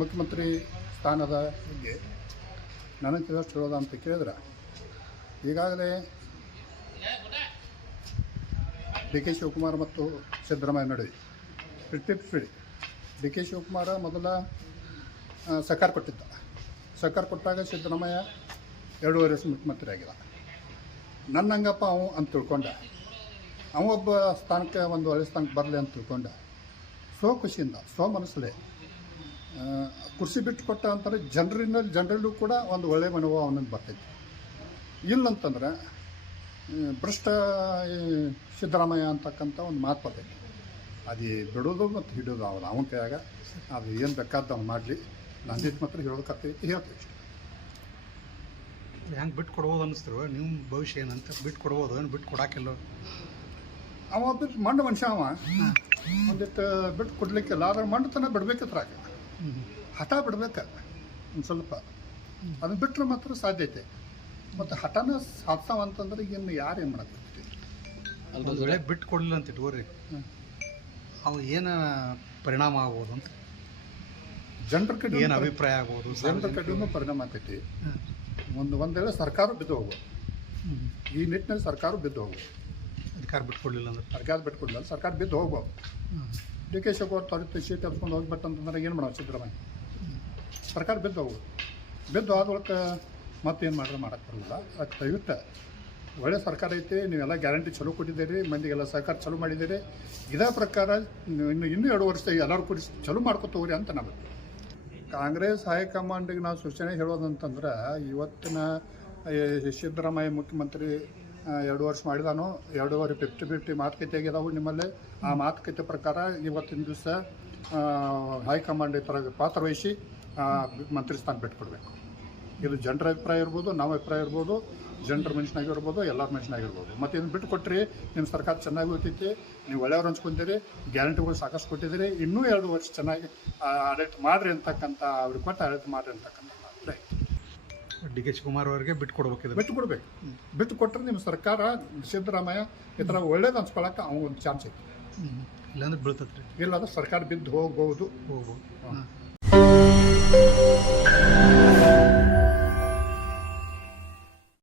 ಮುಖ್ಯಮಂತ್ರಿ ಸ್ಥಾನದ ಬಗ್ಗೆ ನನಗೆ ತಿಳಿದಷ್ಟು ಹೇಳೋದು ಅಂತ ಕೇಳಿದ್ರೆ, ಈಗಾಗಲೇ ಡಿ ಕೆ ಶಿವಕುಮಾರ್ ಮತ್ತು ಸಿದ್ದರಾಮಯ್ಯ ನಡುವೆ 50-50. ಡಿ ಕೆ ಶಿವಕುಮಾರ ಮೊದಲ ಸರ್ಕಾರ ಕೊಟ್ಟಿದ್ದ. ಸರ್ಕಾರ ಕೊಟ್ಟಾಗ ಸಿದ್ದರಾಮಯ್ಯ 2.5 ವರ್ಷ ಮುಖ್ಯಮಂತ್ರಿ ಆಗಿಲ್ಲ. ನನ್ನ ಹಂಗಪ್ಪ ಅವ ಅಂತ ತಿಳ್ಕೊಂಡ, ಅವೊಬ್ಬ ಸ್ಥಾನಕ್ಕೆ ಒಂದು ಒಳ್ಳೆ ಸ್ಥಾನಕ್ಕೆ ಬರಲಿ ಅಂತ ತಿಳ್ಕೊಂಡ. ಖುಷಿಯಿಂದ ಮನಸ್ಸಲ್ಲೇ ಕುರ್ಚಿ ಬಿಟ್ಟು ಕೊಟ್ಟ ಅಂತಾರೆ. ಜನರಲ್ಲೂ ಕೂಡ ಒಂದು ಒಳ್ಳೆಯ ಮನೋಭಾವ ಅವನಿಗೆ ಬರ್ತೈತಿ. ಇಲ್ಲಂತಂದ್ರೆ ಭ್ರಷ್ಟ ಸಿದ್ದರಾಮಯ್ಯ ಅಂತಕ್ಕಂಥ ಒಂದು ಮಾತು ಬರ್ತೈತಿ. ಅದು ಬಿಡೋದು ಮತ್ತು ಹಿಡೋದು ಅವನ ಕೈಯಾಗ. ಅದು ಏನು ಬೇಕಾದ ಅವ್ನು ಮಾಡಲಿ. ನಂದಿತ್ತು ಮಾತ್ರ ಹೇಳೋದಕ್ಕೈತಿ, ಹೇಳ್ತೀವಿ ಇಷ್ಟ. ಹೆಂಗೆ ಬಿಟ್ಟು ಕೊಡ್ಬೋದು ಅನ್ನಿಸ್ತಿರುವ ನಿಮ್ಮ ಭವಿಷ್ಯ ಏನಂತ? ಬಿಟ್ಟು ಕೊಡ್ಬೋದು, ಏನು ಬಿಟ್ಟು ಕೊಡಾಕಿಲ್ಲ? ಅವ ಬಿಟ್ಟು ಮಂಡ ಮನುಷ್ಯ. ಅವ ಒಂದಿಟ್ಟು ಬಿಟ್ಟು ಕೊಡ್ಲಿಕ್ಕಿಲ್ಲ. ಆದ್ರೆ ಮಂಡತನ ಬಿಡ್ಬೇಕತ್ರಾಗ ಹಠ ಬಿಡ್ಬೇಕು ಒಂದು ಸ್ವಲ್ಪ. ಅದನ್ನು ಬಿಟ್ಟರೆ ಮಾತ್ರ ಸಾಧ್ಯತೆ. ಮತ್ತು ಹಠನ ಸಾಧಿಸ್ತಾವಂತಂದ್ರೆ ಇನ್ನು ಯಾರು ಏನು ಮಾಡಕ್ಕೆ ಒಂದು ವೇಳೆ ಬಿಟ್ಟು ಕೊಡಲಿಲ್ಲ ಅಂತ ಇಟ್ಕೋರಿ, ಅವು ಏನು ಪರಿಣಾಮ ಆಗ್ಬೋದು ಅಂತ? ಜನರ ಕಡೆ ಏನು ಅಭಿಪ್ರಾಯ ಆಗ್ಬೋದು? ಜನರ ಕಡೆಯೂ ಪರಿಣಾಮ ಆಗ್ತೈತಿ. ಒಂದು ವೇಳೆ ಸರ್ಕಾರ ಬಿದ್ದು ಹೋಗ್ಬೋದು. ಈ ನಿಟ್ಟಿನಲ್ಲಿ ಸರ್ಕಾರ ಬಿದ್ದು ಹೋಗ್ಬೋದು. ಅಧಿಕಾರ ಬಿಟ್ಕೊಡ್ಲಿಲ್ಲ ಅಂದ್ರೆ ಸರ್ಕಾರ ಬಿಟ್ಕೊಡ್ಲಿಲ್ಲ, ಸರ್ಕಾರ ಬಿದ್ದು ಹೋಗ್ಬೋದು. ಡಿ ಕೆ ಶಿವಕುಮಾರ್ ತ್ವರಿತ ಸೀಟ್ ಎತ್ಕೊಂಡು ಹೋಗ್ಬಿಟ್ಟಂತಂದ್ರೆ ಏನು ಮಾಡೋದು ಸಿದ್ದರಾಮಯ್ಯ? ಸರ್ಕಾರ ಬಿದ್ದು ಹೋಗ್ಬೋದು. ಬಿದ್ದು ಆದೊಳಕ್ಕೆ ಮತ್ತೇನು ಮಾಡಿದ್ರೆ ಮಾಡೋಕ್ಕೆ ಬರೋಲ್ಲ. ಅದಕ್ಕೆ ದಯವಿಟ್ಟು ಒಳ್ಳೆ ಸರ್ಕಾರ ಐತಿ, ನೀವೆಲ್ಲ ಗ್ಯಾರಂಟಿ ಚಲೋ ಕೊಟ್ಟಿದ್ದೀರಿ, ಮಂದಿಗೆಲ್ಲ ಸಹಕಾರ ಚಲೋ ಮಾಡಿದ್ದೀರಿ. ಇದೇ ಪ್ರಕಾರ ಇನ್ನೂ 2 ವರ್ಷ ಎಲ್ಲರೂ ಕೂಡಿ ಚಲೋ ಮಾಡ್ಕೊತ ಹೋಗ್ರಿ ಅಂತ ನಮಗೆ. ಕಾಂಗ್ರೆಸ್ ಹೈಕಮಾಂಡಿಗೆ ನಾವು ಸೂಚನೆ ಹೇಳೋದಂತಂದ್ರೆ, ಇವತ್ತಿನ ಸಿದ್ದರಾಮಯ್ಯ ಮುಖ್ಯಮಂತ್ರಿ 2 ವರ್ಷ ಮಾಡಿದಾನು. 2.5 50-50 ಮಾತುಕತೆ ಆಗಿದಾವು ನಿಮ್ಮಲ್ಲಿ. ಆ ಮಾತುಕತೆ ಪ್ರಕಾರ ಇವತ್ತಿನ ದಿವಸ ಹೈಕಮಾಂಡ್ ಈ ಥರ ಪಾತ್ರ ವಹಿಸಿ ಮಂತ್ರಿ ಸ್ಥಾನ ಬಿಟ್ಕೊಡ್ಬೇಕು. ಇದು ಜನರ ಅಭಿಪ್ರಾಯ ಇರ್ಬೋದು, ನಮ್ಮ ಅಭಿಪ್ರಾಯ ಇರ್ಬೋದು, ಜನರ ಮನುಷ್ಯನಾಗಿರ್ಬೋದು, ಎಲ್ಲರ ಮನುಷ್ಯನಾಗಿರ್ಬೋದು. ಮತ್ತು ಇದನ್ನು ಬಿಟ್ಟು ಕೊಟ್ಟರೆ ನಿಮ್ಮ ಸರ್ಕಾರ ಚೆನ್ನಾಗಿ ಹೋಗ್ತೈತಿ. ನೀವು ಒಳ್ಳೆಯವ್ರು ಹಂಚ್ಕೊಂತೀರಿ, ಗ್ಯಾರಂಟಿಗಳು ಸಾಕಷ್ಟು ಕೊಟ್ಟಿದ್ದೀರಿ. ಇನ್ನೂ 2 ವರ್ಷ ಚೆನ್ನಾಗಿ ಆಡಳಿತ ಮಾಡಿರಿ ಅಂತಕ್ಕಂಥ, ಅವ್ರಿಗೆ ಕೊಟ್ಟು ಆಡಳಿತ ಮಾಡಿರಿ ಅಂತಕ್ಕಂಥ ಅಭಿಪ್ರಾಯ. ಡಿ ಕೆ ಶಿವಕುಮಾರ್ ಅವರಿಗೆ ಬಿಟ್ಟು ಕೊಡ್ಬೇಕಿದೆ. ಬಿಟ್ಟು ಕೊಡ್ಬೇಕು. ಬಿಟ್ಟು ಕೊಟ್ಟರೆ ನಿಮ್ಮ ಸರ್ಕಾರ ಸಿದ್ದರಾಮಯ್ಯ ಈ ಥರ ಒಳ್ಳೇದು ಹಂಚ್ಕೊಳಕ್ಕೆ ಅವ್ನಿಗೊಂದು ಚಾನ್ಸ್ ಐತಿ. ಇಲ್ಲಾಂದ್ರೆ ಬೀಳ್ತತ್ರಿ. ಇಲ್ಲಾಂದ್ರೆ ಸರ್ಕಾರ ಬಿದ್ದು ಹೋಗ್ಬೋದು. ಹೋಗ್ಬೋದು.